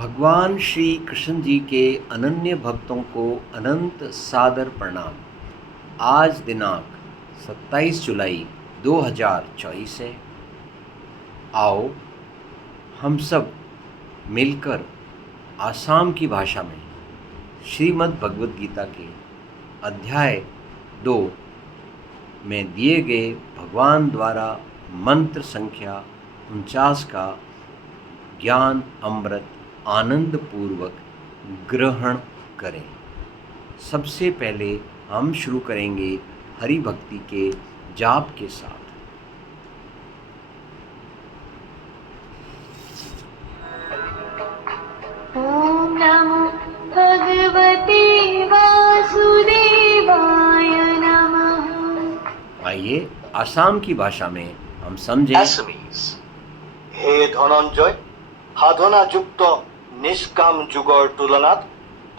भगवान श्री कृष्ण जी के अनन्य भक्तों को अनंत सादर प्रणाम। आज दिनांक 27 जुलाई 2024 है। आओ हम सब मिलकर आसाम की भाषा में श्रीमद् भगवद गीता के अध्याय 2 में दिए गए भगवान द्वारा मंत्र संख्या 49 का ज्ञान अमृत आनंद पूर्वक ग्रहण करें। सबसे पहले हम शुरू करेंगे हरि भक्ति के जाप के साथ। ओम नमो भगवते वासुदेवाय नमः। आइए आसाम की भाषा में हम समझें। Assamese। হে ধনঞ্জয়, সাধনাযুক্ত নিষ্কাম যুগৰ তুলনাত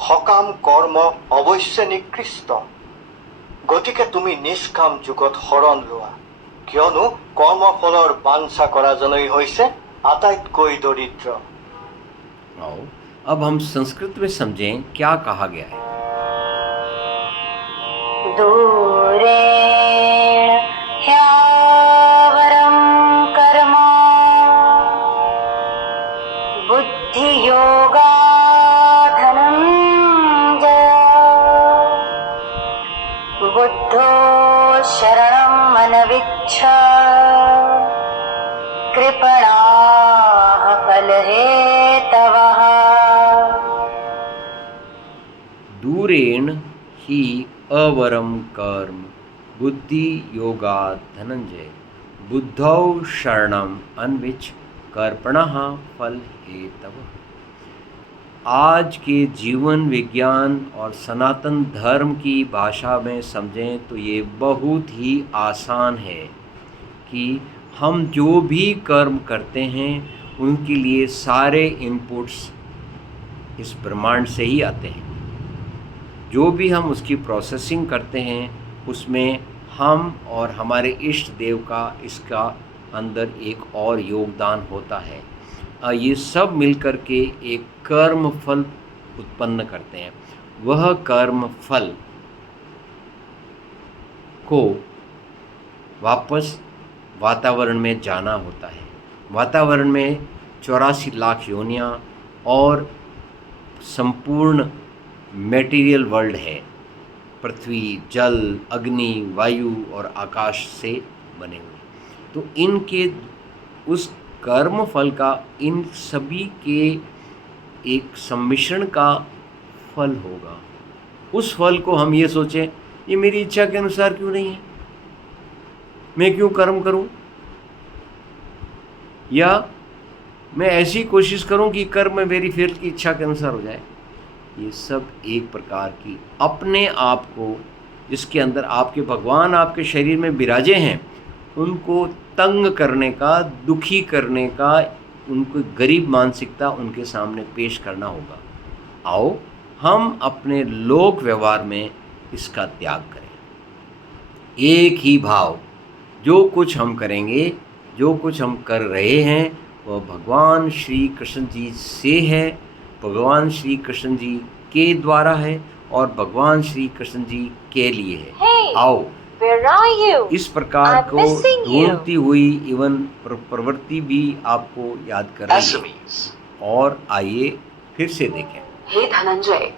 সকাম কৰ্ম অৱশ্যে নিকৃষ্ট। গতিকে তুমি নিষ্কাম যুগত শৰণ লোৱা, কিয়নো কৰ্মফলৰ বাঞ্ছা কৰাজনেই হৈছে আটাইতকৈ দৰিদ্ৰ। आओ अब हम संस्कृत में समझें क्या कहा गया है। दूरेण ह्यावरं कर्म बुद्धियोगात् धनञ्जय। बुद्धो शरणम् अनविच्छ कृपणाः फलहेतवः। दूरेण ही अवरम कर्म बुद्धि योगात् धनंजय बुद्धौ शरणम अन्विच कर्पणः फल हेतवः। आज के जीवन विज्ञान और सनातन धर्म की भाषा में समझें तो ये बहुत ही आसान है कि हम जो भी कर्म करते हैं उनके लिए सारे इनपुट्स इस ब्रह्मांड से ही आते हैं। जो भी हम उसकी प्रोसेसिंग करते हैं उसमें हम और हमारे इष्ट देव का इसका अंदर एक और योगदान होता है। ये सब मिलकर के एक कर्म फल उत्पन्न करते हैं। वह कर्म फल को वापस वातावरण में जाना होता है। वातावरण में 84 लाख योनियाँ और संपूर्ण मटेरियल वर्ल्ड है। पृथ्वी, जल, अग्नि, वायु और आकाश से बने हुए। तो इनके उस कर्म फल का इन सभी के एक सम्मिश्रण का फल होगा। उस फल को हम ये सोचें ये मेरी इच्छा के अनुसार क्यों नहीं है, मैं क्यों कर्म करूं, या मैं ऐसी कोशिश करूं कि कर्म मेरी फिर की इच्छा के अनुसार हो जाए। ये सब एक प्रकार की अपने आप को जिसके अंदर आपके भगवान आपके शरीर में विराजे हैं उनको तंग करने का, दुखी करने का, उनको गरीब मानसिकता उनके सामने पेश करना होगा। आओ हम अपने लोक व्यवहार में इसका त्याग करें। एक ही भाव, जो कुछ हम करेंगे, जो कुछ हम कर रहे हैं वह भगवान श्री कृष्ण जी से है, भगवान श्री कृष्ण जी के द्वारा है और भगवान श्री कृष्ण जी के लिए है। Hey, आओ where are you? इस प्रकार I'm को missing you. ढूंढती हुई इवन प्रवृत्ति भी आपको याद कर रही है। Assamese। और आइए फिर से देखें। हे धनंजय,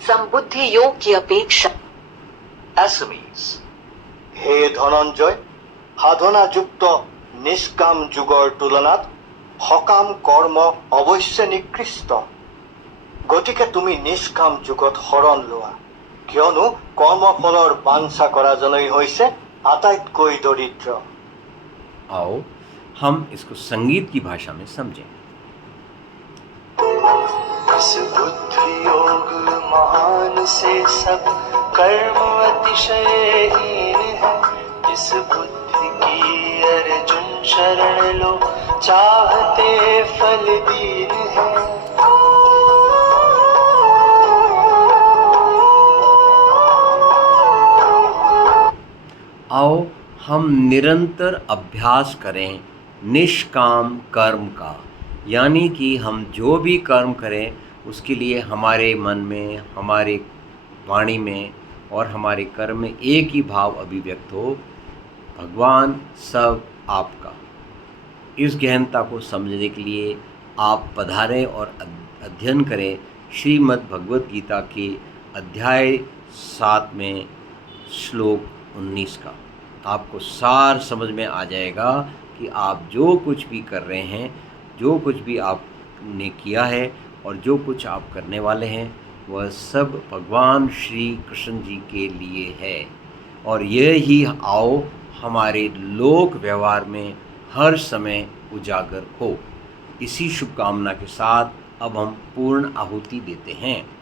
संबुद्धि योग की अपेक्षा Assamese। হে ধনঞ্জয়, সাধনাযুক্ত নিষ্কাম যুগৰ তুলনাত সকাম কৰ্ম অৱশ্যে নিকৃষ্ট। গতিকে তুমি নিষ্কাম যুগত শৰণ লোৱা, কিয়নো কৰ্মফলৰ বাঞ্ছা কৰাজনেই হৈছে আটাইতকৈ দৰিদ্ৰ। आओ हम इसको संगीत की भाषा में समझें। इस बुद्धि योग महान से सब कर्म अतिशयहीन है। इस बुद्धि की अर्जुन शरण लो, चाहते फल दीन है। आओ हम निरंतर अभ्यास करें निष्काम कर्म का, यानी कि हम जो भी कर्म करें उसके लिए हमारे मन में, हमारे वाणी में और हमारे कर्म में एक ही भाव अभिव्यक्त हो, भगवान सब आपका। इस गहनता को समझने के लिए आप पधारें और अध्ययन करें श्रीमद् भगवद गीता के अध्याय 7 में श्लोक 19 का। आपको सार समझ में आ जाएगा कि आप जो कुछ भी कर रहे हैं, जो कुछ भी आपने किया है और जो कुछ आप करने वाले हैं, वह सब भगवान श्री कृष्ण जी के लिए है। और यह ही आओ हमारे लोक व्यवहार में हर समय उजागर हो। इसी शुभकामना के साथ अब हम पूर्ण आहुति देते हैं।